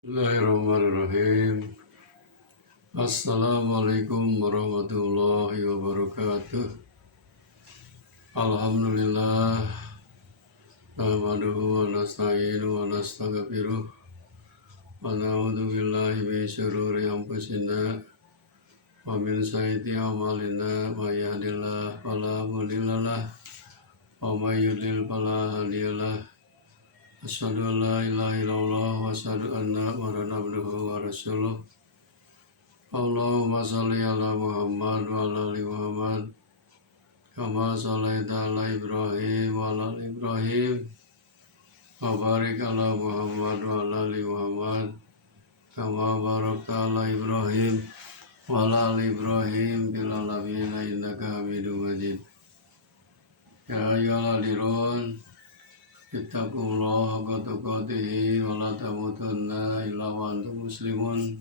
Bismillahirrahmanirrahim. Assalamualaikum warahmatullahi wabarakatuh. Alhamdulillah. Nahmaduhu wa nasta'inu wa nastaghfiruh. Wa na'udzu billahi min syururi anfusina wa min sayyiati a'malina. May yahdihillahu fala mudilla lahu wa may yudlil fala hadiyalah. Asyhadu an la ilaha illallah wa asyhadu anna Muhammadan abduhu wa rasuluh. Allahumma sholli ala Muhammad wa ala ali Muhammad kama shallaita ala Ibrahim wa ala ali Ibrahim wa barik ala Muhammad wa ala ali Muhammad kama barakta ala Ibrahim wa ala ali Ibrahim fil alamin innaka Hamidum Majid. Ya ayyuhalladzina ittaqullaha haqqa tuqatih wa la tamutunna illa wa antum muslimun.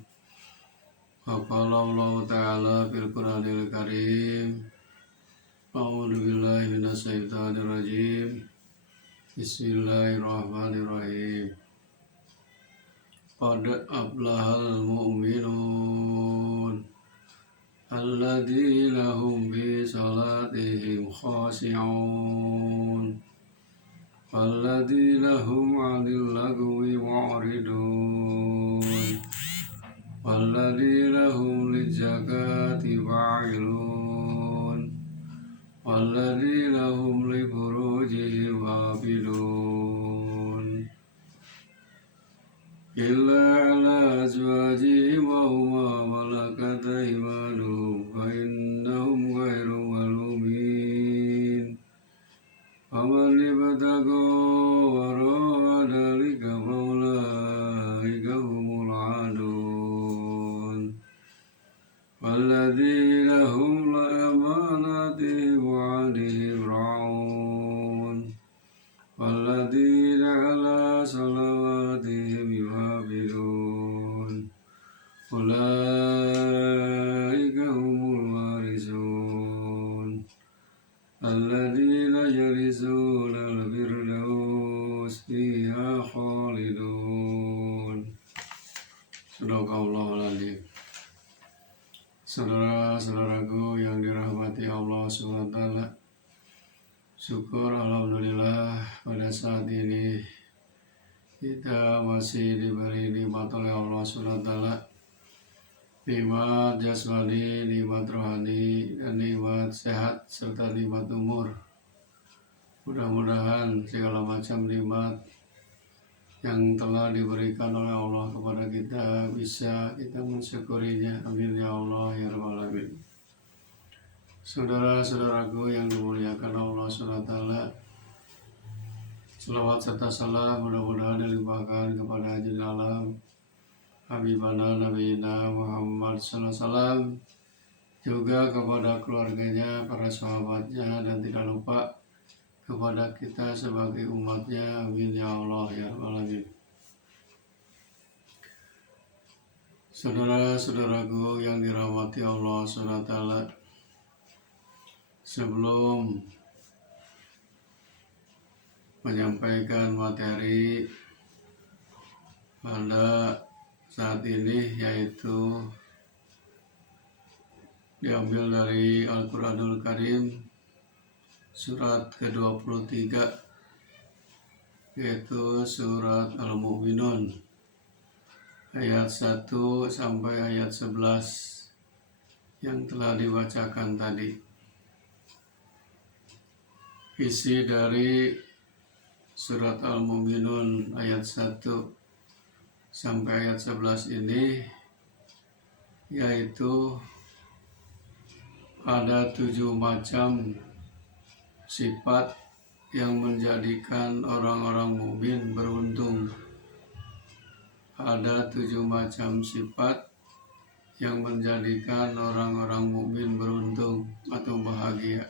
Qala Allah Ta'ala fil Qur'anil Karim. A'udzu billahi minasy syaithanir rajim. Bismillahirrahmanirrahim. Qad aflahal mu'minun alladzina hum bi salatihim khashi'un walladzina hum 'anil lagwi mu'ridun walladzina hum lizakati fa'ilun walladzina hum li furujihim hafidun illa ala azwajihim wa ma malakat aymanuhum fa innahum ghairu malumin faman ibtagha wara'a dhalika fa ulaika humul 'adun walladzina hum li amanatihim wa 'ahdihim ra'un walladzina 'ala salawatihim yuhafizun ulaika humul warisun alladzina yarisuna al-firdaus fiha khalidun. Sadaqallahul adzim. Saudara-saudaraku yang dirahmati Allah SWT, syukur alhamdulillah pada saat ini kita masih diberi nikmat oleh Allah SWT, nikmat jasmani, nikmat rohani, dan nikmat sehat serta nikmat umur. Mudah-mudahan segala macam nikmat yang telah diberikan oleh Allah kepada kita bisa kita mensyukurinya. Amin ya Allah ya Rabbal Alamin. Saudara-saudaraku yang dimuliakan Allah SWT, selawat serta salam mudah-mudahan dilimpahkan kepada Hajil Alam Habibana Nabiyina Muhammad SAW, juga kepada keluarganya, para sahabatnya, dan tidak lupa kepada kita sebagai umatnya. Amin ya Allah ya Rabbal Alamin. Saudara-saudaraku yang dirahmati Allah SWT, sebelum menyampaikan materi pada saat ini, yaitu diambil dari Al-Quranul Karim surat ke-23, yaitu surat Al-Mu'minun ayat 1 sampai ayat 11 yang telah dibacakan tadi. Isi dari surat Al-Mu'minun ayat 1 sampai ayat 11 ini yaitu ada 7 macam sifat yang menjadikan orang-orang mukmin beruntung. Ada 7 macam sifat yang menjadikan orang-orang mukmin beruntung atau bahagia.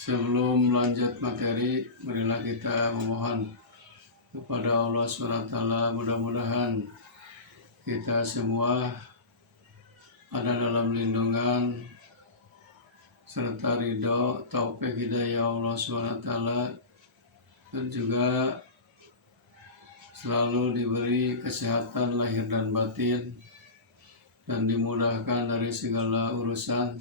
Sebelum lanjut materi, marilah kita memohon kepada Allah SWT, mudah-mudahan kita semua ada dalam lindungan serta ridho taufik hidayah Allah SWT, dan juga selalu diberi kesehatan lahir dan batin, dan dimudahkan dari segala urusan,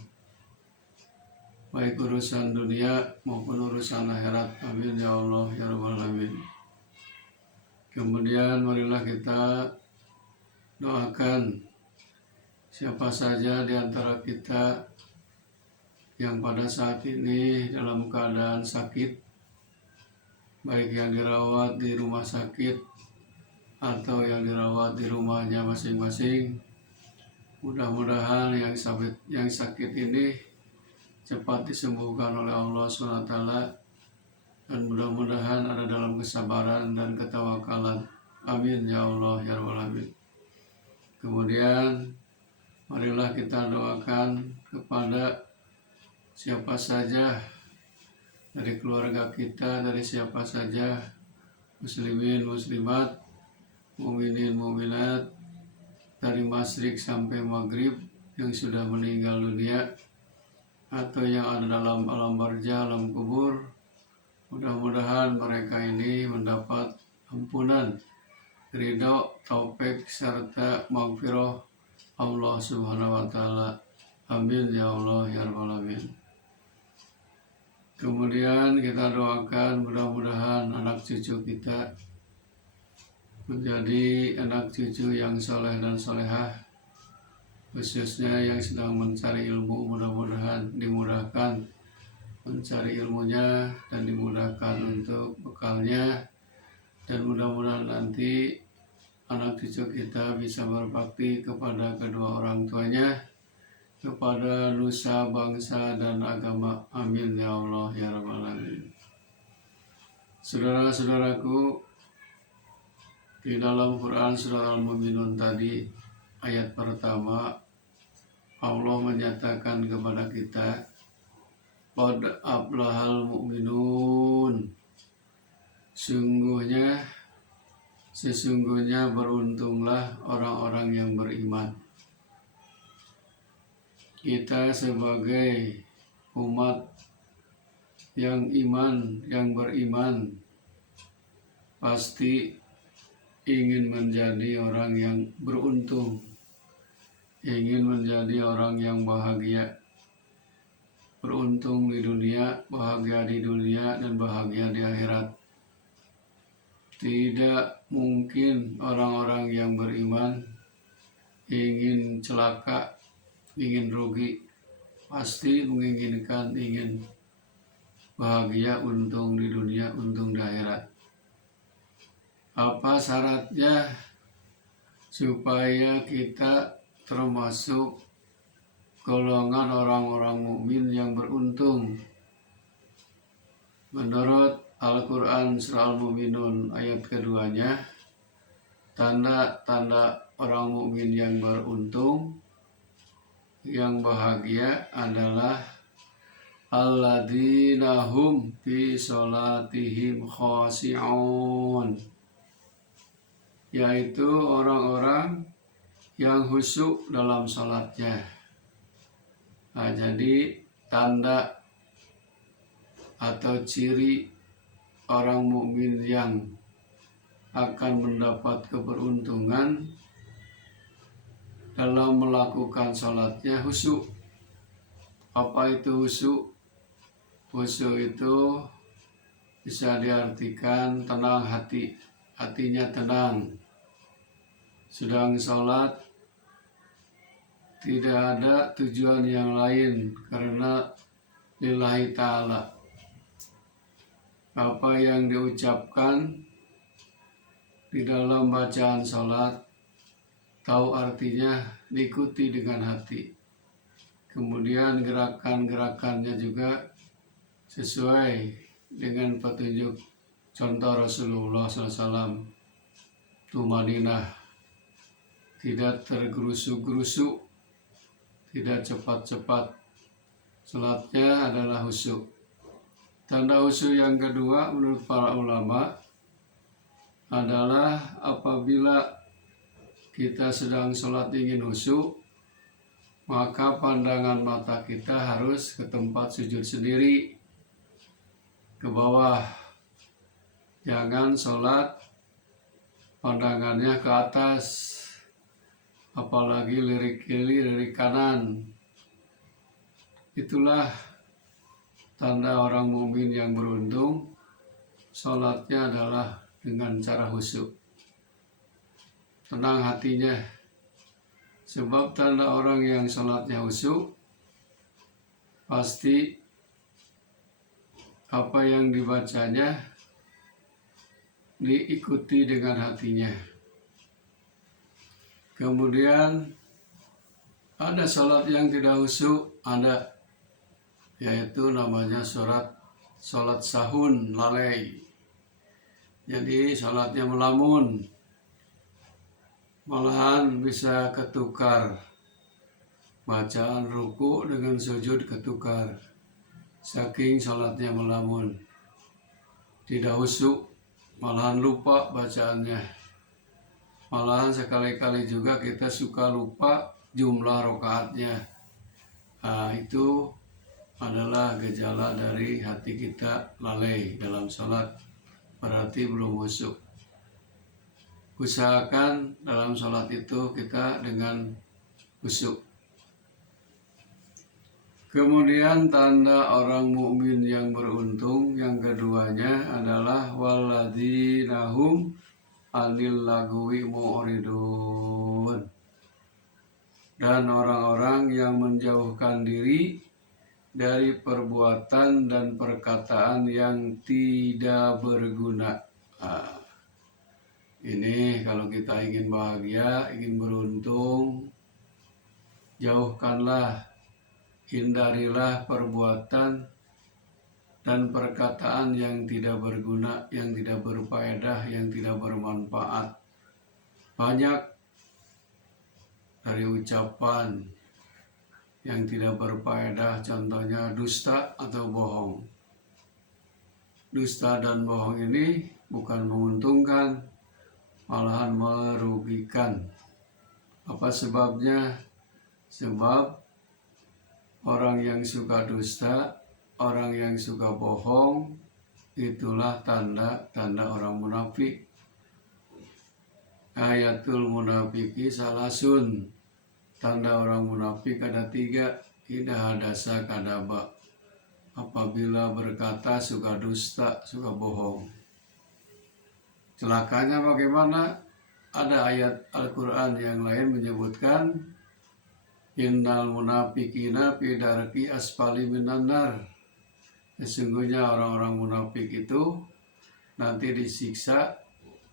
baik urusan dunia maupun urusan akhirat. Amin ya Allah ya Rabbal Alamin. Kemudian marilah kita doakan siapa saja di antara kita yang pada saat ini dalam keadaan sakit, baik yang dirawat di rumah sakit atau yang dirawat di rumahnya masing-masing. Mudah-mudahan yang sakit ini cepat disembuhkan oleh Allah SWT, dan mudah-mudahan ada dalam kesabaran dan ketawakalan. Amin ya Allah ya Rabbal Alamin. Kemudian marilah kita doakan kepada siapa saja dari keluarga kita, dari siapa saja, muslimin muslimat, mukminin mukminat, dari masyrik sampai maghrib yang sudah meninggal dunia atau yang ada dalam alam barzah, alam kubur. Mudah-mudahan mereka ini mendapat ampunan, ridho, taufik serta maghfirah Allah Subhanahu wa taala. Amin ya Allah ya Rabbal Alamin. Kemudian kita doakan mudah-mudahan anak cucu kita menjadi anak cucu yang soleh dan solehah, khususnya yang sedang mencari ilmu. Mudah-mudahan dimudahkan mencari ilmunya dan dimudahkan untuk bekalnya, dan mudah-mudahan nanti anak cucu kita bisa berbakti kepada kedua orang tuanya, kepada nusa, bangsa, dan agama. Amin ya Allah ya Rabbal Alamin. Saudara-saudaraku, di dalam Quran surah Al-Mu'minun tadi, ayat pertama, Allah menyatakan kepada kita, qad aflahal mu'minun, sesungguhnya beruntunglah orang-orang yang beriman. Kita sebagai umat yang beriman, pasti ingin menjadi orang yang beruntung, ingin menjadi orang yang bahagia, beruntung di dunia, bahagia di dunia, dan bahagia di akhirat. Tidak mungkin orang-orang yang beriman ingin celaka, ingin rugi, pasti menginginkan ingin bahagia, untung di dunia, untung di akhirat. Apa syaratnya supaya kita termasuk golongan orang-orang mukmin yang beruntung? Menurut Al-Quran surah Al-Mu'minun ayat keduanya, tanda-tanda orang mukmin yang beruntung, yang bahagia adalah alladzina hum fi sholatihim khashi'un, yaitu orang-orang yang khusyuk dalam sholatnya. Nah, jadi tanda atau ciri orang mukmin yang akan mendapat keberuntungan dalam melakukan sholatnya khusyuk. Apa itu khusyuk? Khusyuk itu bisa diartikan tenang hati, hatinya tenang. Sedang sholat tidak ada tujuan yang lain karena lillahi ta'ala. Apa yang diucapkan di dalam bacaan sholat, tahu artinya, diikuti dengan hati. Kemudian gerakan-gerakannya juga sesuai dengan petunjuk contoh Rasulullah SAW. Tumadinah, tidak tergerusuk-gerusuk, tidak cepat-cepat. Salatnya adalah khusyuk. Tanda khusyuk yang kedua menurut para ulama adalah apabila kita sedang sholat ingin khusyuk, maka pandangan mata kita harus ke tempat sujud sendiri, ke bawah. Jangan sholat pandangannya ke atas, apalagi lirik kiri, lirik kanan. Itulah tanda orang mukmin yang beruntung. Sholatnya adalah dengan cara khusyuk, tenang hatinya. Sebab tanda orang yang sholatnya khusyuk, pasti apa yang dibacanya diikuti dengan hatinya. Kemudian ada sholat yang tidak khusyuk, ada, yaitu namanya sholat sahun, lalai. Jadi sholatnya melamun, malahan bisa ketukar, bacaan ruku dengan sujud ketukar, saking sholatnya melamun, tidak khusyuk, malahan lupa bacaannya. Malahan sekali-kali juga kita suka lupa jumlah rakaatnya. Nah, itu adalah gejala dari hati kita lalai dalam sholat, berarti belum khusyuk. Usahakan dalam sholat itu kita dengan khusyuk. Kemudian tanda orang mukmin yang beruntung yang keduanya adalah walladzina hum anil lagwi mu'ridun, dan orang-orang yang menjauhkan diri dari perbuatan dan perkataan yang tidak berguna. Ini kalau kita ingin bahagia, ingin beruntung, jauhkanlah, hindarilah perbuatan dan perkataan yang tidak berguna, yang tidak berfaedah, yang tidak bermanfaat. Banyak dari ucapan yang tidak berfaedah, contohnya dusta atau bohong. Dusta dan bohong ini bukan menguntungkan, malahan merugikan. Apa sebabnya? Sebab orang yang suka dusta, orang yang suka bohong, itulah tanda-tanda orang munafik. Ayatul munafiki salasun, tanda orang munafik ada 3, idza hadasa kadaba. Apabila berkata suka dusta, suka bohong. Celakanya bagaimana? Ada ayat Al-Quran yang lain menyebutkan innal munafikina fi darki asfali minan nar. Sesungguhnya orang-orang munafik itu nanti disiksa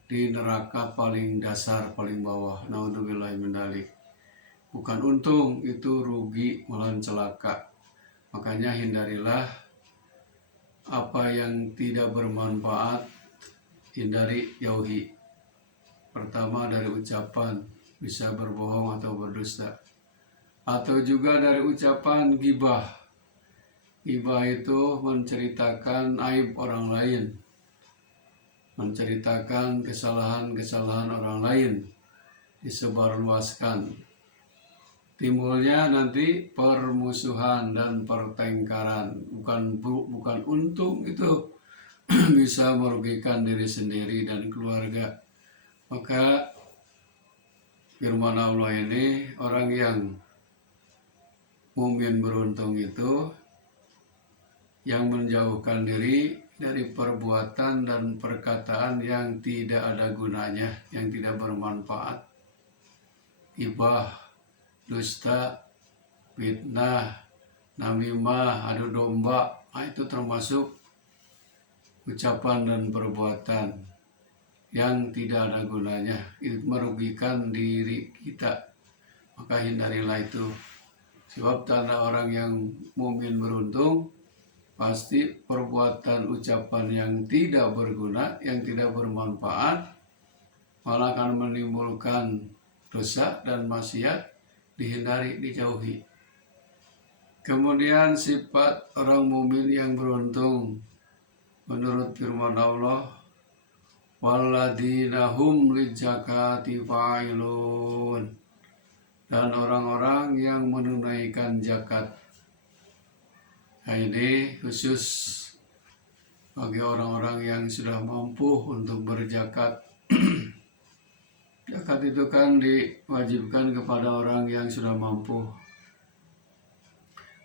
di neraka paling dasar, paling bawah. Naudzubillahi min dzalik. Bukan untung, itu rugi, malahan celaka. Makanya hindarilah apa yang tidak bermanfaat, hindari, jauhi. Pertama dari ucapan, bisa berbohong atau berdusta. Atau juga dari ucapan ghibah. Ghibah itu menceritakan aib orang lain, menceritakan kesalahan-kesalahan orang lain, disebarluaskan. Timbulnya nanti permusuhan dan pertengkaran. Bukan untung itu, bisa merugikan diri sendiri dan keluarga. Maka firman Allah ini, orang yang mukmin beruntung itu yang menjauhkan diri dari perbuatan dan perkataan yang tidak ada gunanya, yang tidak bermanfaat. Ibah, dusta, fitnah, namimah, adu domba, itu termasuk ucapan dan perbuatan yang tidak ada gunanya, itu merugikan diri kita. Maka hindarilah itu. Sebab tanda orang yang mukmin beruntung, pasti perbuatan ucapan yang tidak berguna, yang tidak bermanfaat, malah akan menimbulkan dosa dan maksiat, dihindari, dijauhi. Kemudian sifat orang mukmin yang beruntung menurut firman Allah, walladzina hum lizakati fa'ilun, dan orang-orang yang menunaikan zakat. Nah, ini khusus bagi orang-orang yang sudah mampu untuk berzakat. Zakat itu kan diwajibkan kepada orang yang sudah mampu.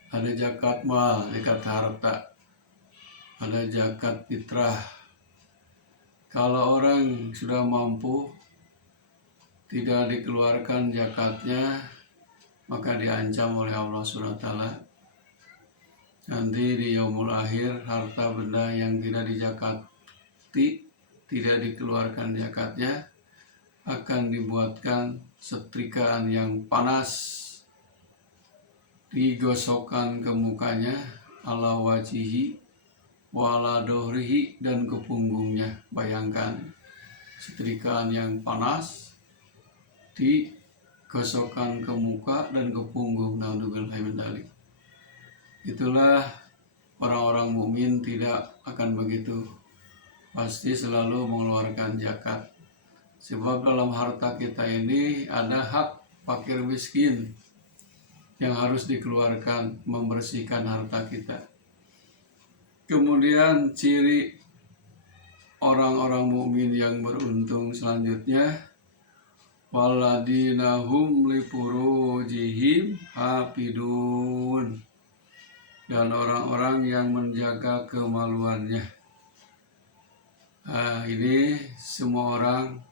Ada zakat mal, zakat harta, ada zakat fitrah. Kalau orang sudah mampu tidak dikeluarkan zakatnya, maka diancam oleh Allah SWT. Nanti di yaumul akhir, harta benda yang tidak dizakati, tidak dikeluarkan zakatnya, akan dibuatkan setrikaan yang panas, digosokkan ke mukanya, ala wajihi, wala dohrihi, dan ke punggungnya. Bayangkan, setrikaan yang panas, digosokkan ke muka dan ke punggung. Naudzubillah min dzalik. Itulah orang-orang mukmin tidak akan begitu. Pasti selalu mengeluarkan zakat. Sebab dalam harta kita ini ada hak fakir miskin yang harus dikeluarkan, membersihkan harta kita. Kemudian ciri orang-orang mukmin yang beruntung selanjutnya, waladina hum li furujihim hafidun, dan orang-orang yang menjaga kemaluannya. Nah, ini semua orang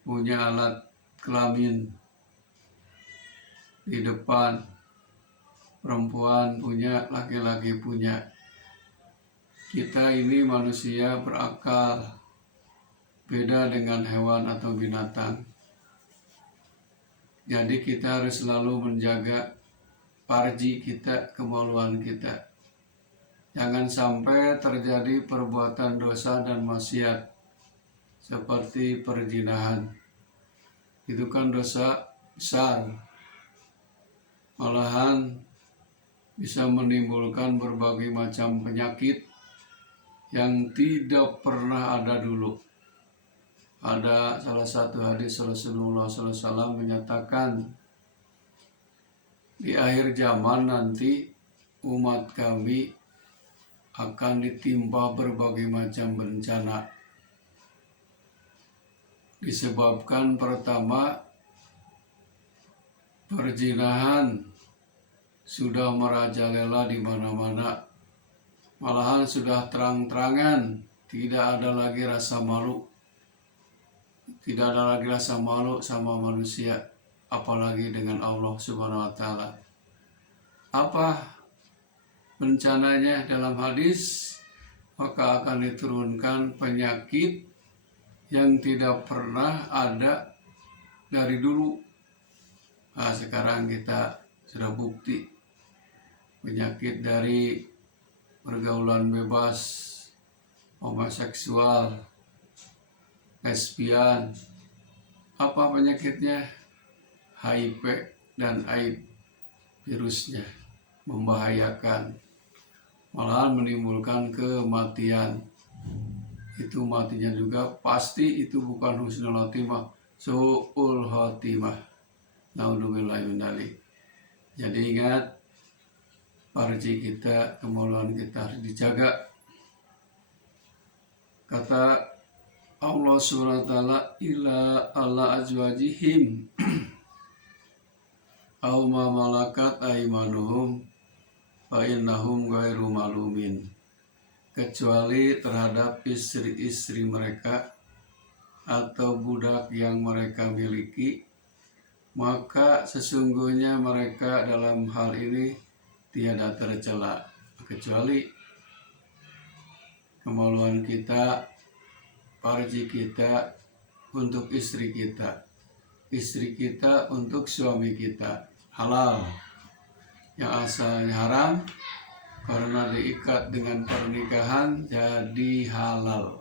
punya alat kelamin di depan, perempuan punya, laki-laki punya. Kita ini manusia berakal, beda dengan hewan atau binatang. Jadi kita harus selalu menjaga farji kita, kemaluan kita. Jangan sampai terjadi perbuatan dosa dan maksiat seperti perzinahan. Itu kan dosa besar, malahan bisa menimbulkan berbagai macam penyakit yang tidak pernah ada dulu. Ada salah satu hadis Rasulullah SAW menyatakan, di akhir zaman nanti umat kami akan ditimpa berbagai macam bencana. Disebabkan pertama, perzinahan sudah merajalela di mana-mana. Malahan sudah terang-terangan, tidak ada lagi rasa malu. Tidak ada lagi rasa malu sama manusia, apalagi dengan Allah Subhanahu wa Ta'ala. Apa bencananya dalam hadis? Maka akan diturunkan penyakit yang tidak pernah ada dari dulu. Nah, sekarang kita sudah bukti penyakit dari pergaulan bebas, homoseksual, lesbian. Apa penyakitnya? HIV dan AIDS, virusnya membahayakan, malahan menimbulkan kematian. Itu matinya juga pasti itu bukan husnul khotimah, su'ul khotimah. Naudzubillah min dzalik. Jadi ingat, farji kita, kemaluan kita harus dijaga. Kata Allah SWT, ila ala azwajihim aw ma malakat aimanuhum fa innahum ghairu malumin, kecuali terhadap istri-istri mereka atau budak yang mereka miliki, maka sesungguhnya mereka dalam hal ini tiada tercela. Kecuali kemaluan kita, farji kita untuk istri kita, istri kita untuk suami kita, halal. Yang asalnya haram, karena diikat dengan pernikahan jadi halal.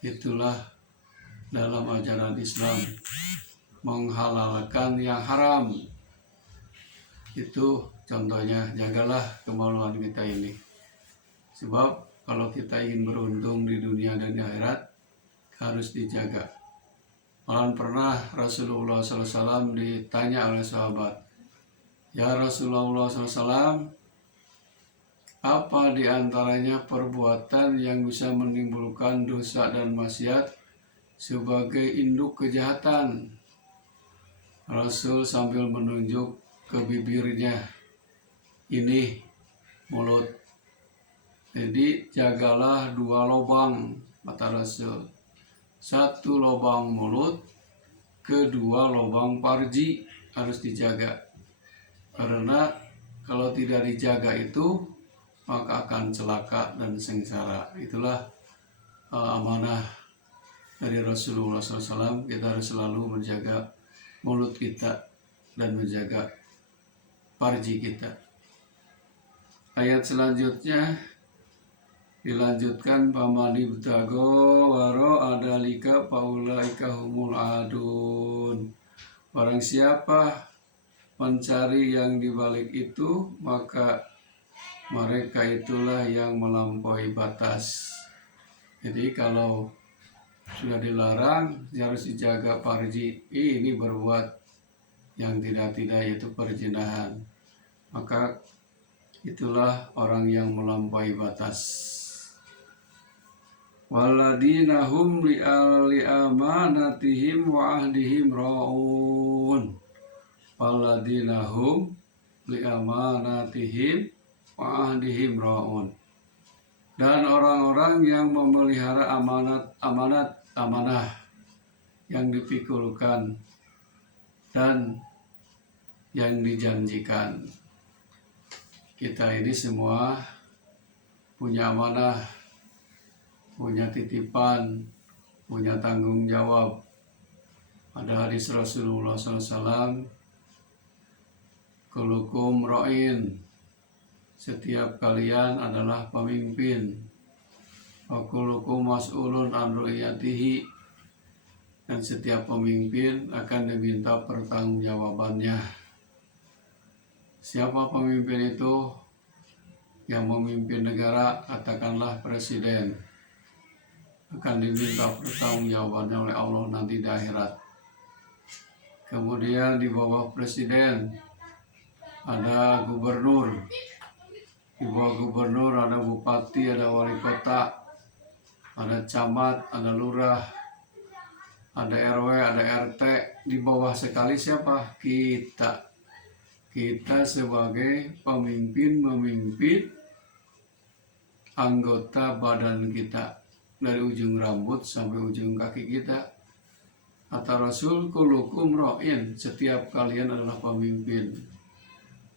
Itulah dalam ajaran Islam, menghalalkan yang haram. Itu contohnya, jagalah kemaluan kita ini. Sebab kalau kita ingin beruntung di dunia dan di akhirat, harus dijaga. Malah pernah Rasulullah SAW ditanya oleh sahabat, ya Rasulullah SAW, apa diantaranya perbuatan yang bisa menimbulkan dosa dan maksiat sebagai induk kejahatan. Rasul sambil menunjuk ke bibirnya, ini mulut. Jadi jagalah 2 lubang, kata Rasul. 1 lubang mulut, kedua lubang farji harus dijaga. Karena kalau tidak dijaga itu maka akan celaka dan sengsara. Itulah amanah dari Rasulullah SAW. Kita harus selalu menjaga mulut kita dan menjaga farji kita. Ayat selanjutnya dilanjutkan, pamani butago waro adalika paulaika humul adun. Barang siapa mencari yang dibalik itu, maka mereka itulah yang melampaui batas. Jadi kalau sudah dilarang, harus dijaga farji. Ini berbuat yang tidak-tidak, yaitu perzinahan. Maka itulah orang yang melampaui batas. Waladina hum li'amanatihim wa ahdihim ra'un. Waladina hum li'amanatihim wa ahdihim ra'un. Dan orang-orang yang memelihara amanah yang dipikulkan dan yang dijanjikan. Kita ini semua punya amanah, punya titipan, punya tanggung jawab. Ada hadis Rasulullah SAW, kulukum ra'in, setiap kalian adalah pemimpin. Wa kulukum mas'ulun an ru'yatihi, dan setiap pemimpin akan diminta pertanggungjawabannya. Siapa pemimpin itu? Yang memimpin negara, katakanlah presiden, akan diminta pertanggungjawabannya oleh Allah nanti di akhirat. Kemudian di bawah presiden ada gubernur, di bawah gubernur ada bupati, ada wali kota, ada camat, ada lurah, ada RW, ada RT. Di bawah sekali siapa? Kita. Kita sebagai pemimpin memimpin anggota badan kita, dari ujung rambut sampai ujung kaki kita. Kata Rasul, kulukum ra'in, setiap kalian adalah pemimpin.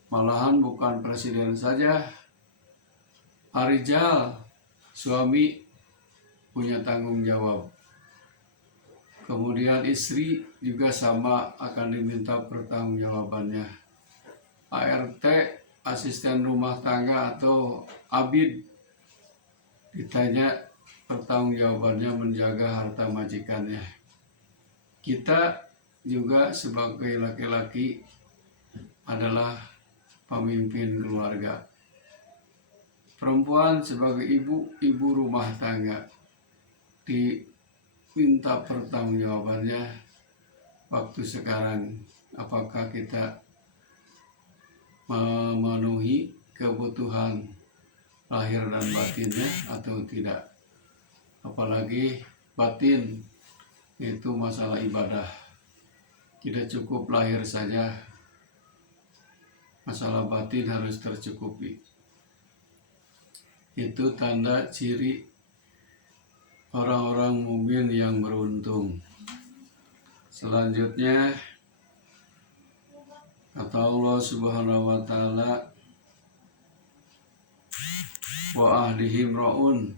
Malahan bukan presiden saja, arijal, suami punya tanggung jawab. Kemudian istri juga sama, akan diminta pertanggungjawabannya. ART, asisten rumah tangga atau abid, ditanya pertanggungjawabannya menjaga harta majikannya. Kita juga sebagai laki-laki adalah pemimpin keluarga. Perempuan sebagai ibu rumah tangga diminta pertanggungjawabannya waktu sekarang. Apakah kita memenuhi kebutuhan lahir dan batinnya atau tidak? Apalagi batin, itu masalah ibadah. Tidak cukup lahir saja, masalah batin harus tercukupi. Itu tanda ciri orang-orang mukmin yang beruntung. Selanjutnya kata Allah Subhanahu wa taala, wa ahdihim ra'un,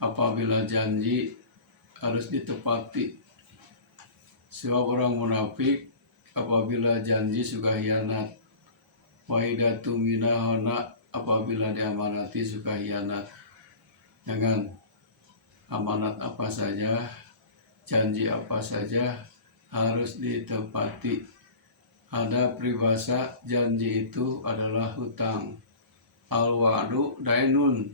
apabila janji harus ditepati. Sebab orang munafik apabila janji suka hianat. Wa idatu minahana, apabila diamanati suka hianat. Jangan, amanat apa saja, janji apa saja harus ditepati. Ada peribahasa, janji itu adalah hutang. Al-wa'du dainun,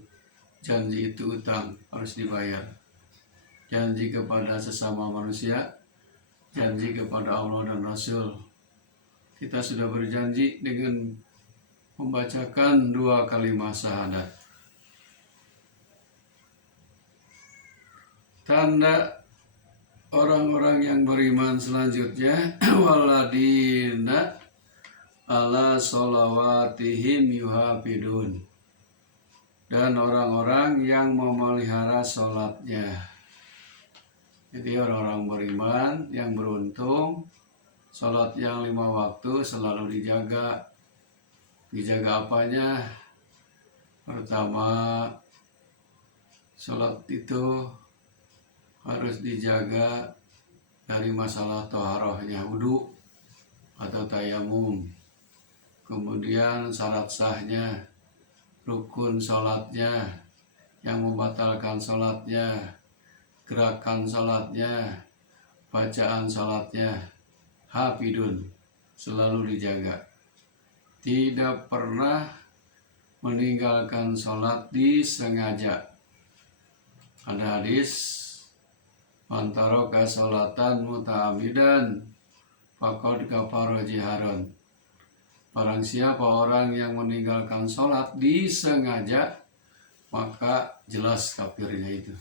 janji itu hutang, harus dibayar. Janji kepada sesama manusia, janji kepada Allah dan Rasul. Kita sudah berjanji dengan membacakan 2 kalimat syahadat. Tanda orang-orang yang beriman selanjutnya waladina ala sholawatihim yuhafidun, dan orang-orang yang memelihara sholatnya. Jadi orang-orang beriman yang beruntung sholat yang 5 waktu selalu dijaga. Dijaga apanya? Pertama, sholat itu harus dijaga dari masalah toharohnya, wudhu atau tayamum. Kemudian syarat sahnya, rukun sholatnya, yang membatalkan sholatnya, gerakan sholatnya, bacaan sholatnya, hafidun, selalu dijaga. Tidak pernah meninggalkan sholat disengaja. Ada hadis, man taraka sholatan muta'amidan faqad kafara jiharon. Barang siapa orang yang meninggalkan sholat disengaja, maka jelas kafirnya itu.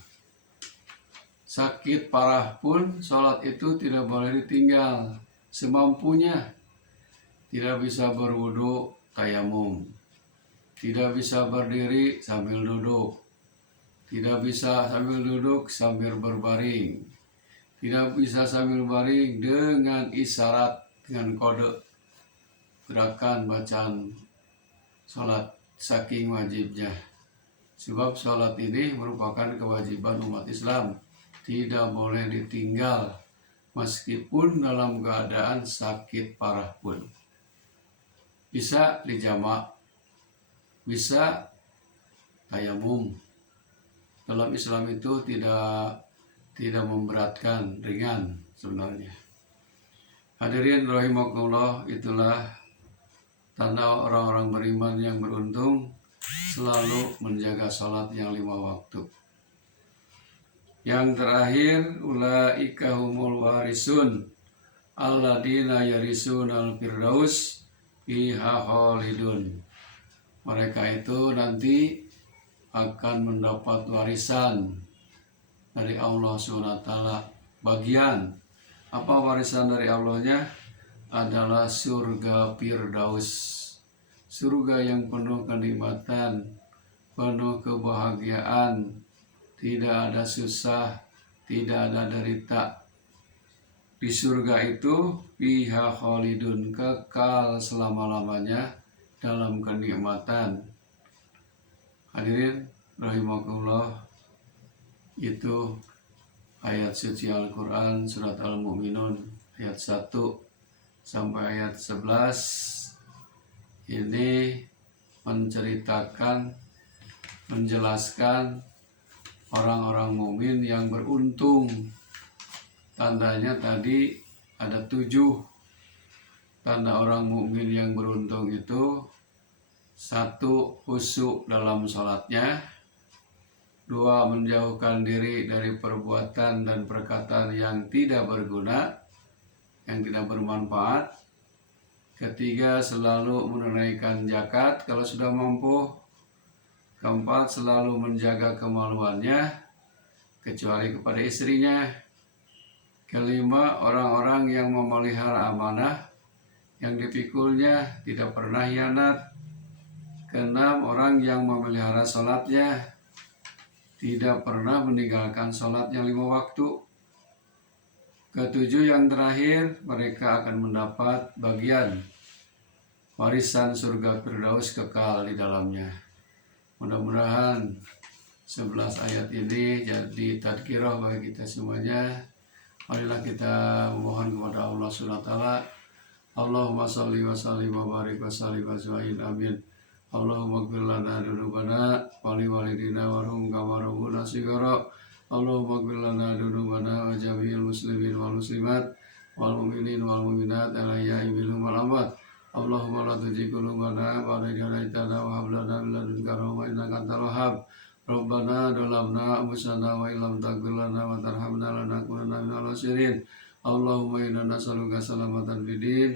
Sakit parah pun sholat itu tidak boleh ditinggal semampunya. Tidak bisa berwudu tayamum, tidak bisa berdiri sambil duduk, tidak bisa sambil duduk sambil berbaring, tidak bisa sambil baring dengan isyarat, dengan kode gerakan bacaan sholat, saking wajibnya. Sebab sholat ini merupakan kewajiban umat Islam, tidak boleh ditinggal meskipun dalam keadaan sakit parah pun. Bisa dijamak, bisa tayamum. Dalam Islam itu tidak memberatkan, ringan sebenarnya. Hadirin rahimakumullah, itulah tanda orang-orang beriman yang beruntung, selalu menjaga sholat yang 5 waktu. Yang terakhir, ulaika humul warisun alladina yarisunal firdaus fiha khalidun. Mereka itu nanti akan mendapat warisan dari Allah SWT. Bagian apa warisan dari Allahnya? Adalah surga Firdaus, surga yang penuh kenikmatan, penuh kebahagiaan, tidak ada susah, tidak ada derita. Di surga itu fiha khalidun, kekal selama-lamanya dalam kenikmatan. Hadirin rahimakumullah, itu ayat suci Al-Quran surat Al-Mu'minun ayat 1 sampai ayat 11. Ini menceritakan, menjelaskan orang-orang mukmin yang beruntung. Tandanya tadi ada 7 tanda orang mukmin yang beruntung itu. 1, khusyuk dalam sholatnya. 2, menjauhkan diri dari perbuatan dan perkataan yang tidak berguna, yang tidak bermanfaat. 3, selalu menunaikan zakat kalau sudah mampu. 4, selalu menjaga kemaluannya kecuali kepada istrinya. 5, orang-orang yang memelihara amanah yang dipikulnya, tidak pernah khianat. 6, orang yang memelihara sholatnya, tidak pernah meninggalkan sholatnya 5 waktu. 7, yang terakhir, mereka akan mendapat bagian warisan surga Firdaus, kekal di dalamnya. Mudah-mudahan 11 ayat ini jadi tadkirah bagi kita semuanya. Marilah kita memohon kepada Allah SWT. Allahumma salli wa sallim wa barik wa sallim wa sallim, amin. Allahumma ighfir lana dzunubana wa li walidina warhum kama rabbuna shighara. Allahumma ighfir lana dzunubana wa jami'il muslimin wal muslimat wal mu'minin wal mu'minat al-ahya'i minhum wal amwat. Allahumma la tuzigh qulubana ba'da idh hadaytana wa hab lana min ladunka rahmah innaka antal wahhab. Rabbana dhalamna anfusana wa illam taghfir lana wa tarhamna lanakunanna minal khasirin. Allahumma inna nas'aluka salamatan fid din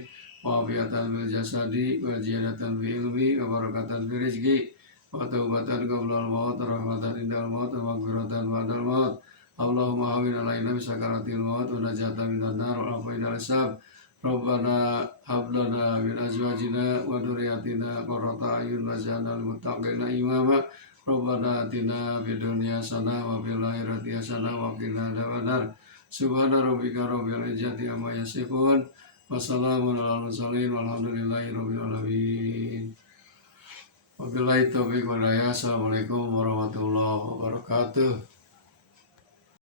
wa afiyatan fil jasadi wa ziyadatan fil ilmi wa barakatan fil rizqi wa taubatan qabla al maut, rahmatan indal maut, wa maghfiratan ba'dal maut. Allahumma hawwin alaina bi sakaratil maut wa najatan minan nar wa afaina al-hisab. Rabbana hab lana min azwajina wa dhurriyyatina qurrata a'yun waj'alna lil muttaqina imama. Rabbana atina fid dunya hasanah wa fil akhirati hasanah wa qina adzabannar. Subhana rabbika rabbil izzati amma yasifun. Wassalamun alal mursalin walhamdulillahi rabbil alamin. Wabillahi taufiq wal hidayah. Assalamualaikum warahmatullahi wabarakatuh.